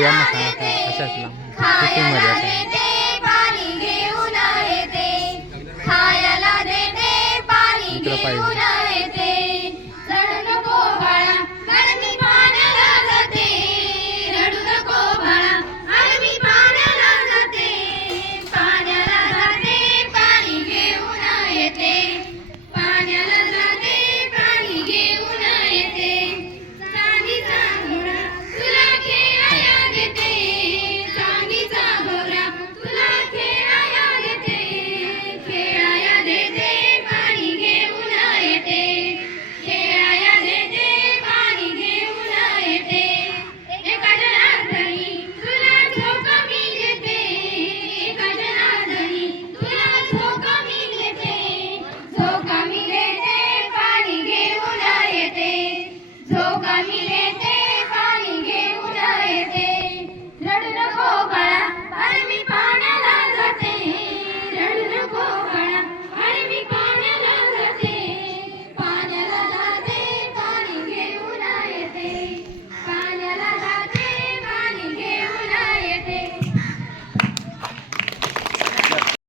यांना सांगा अशाच किती खायला मजा पाणी इकडं पाहिजे. தமிழே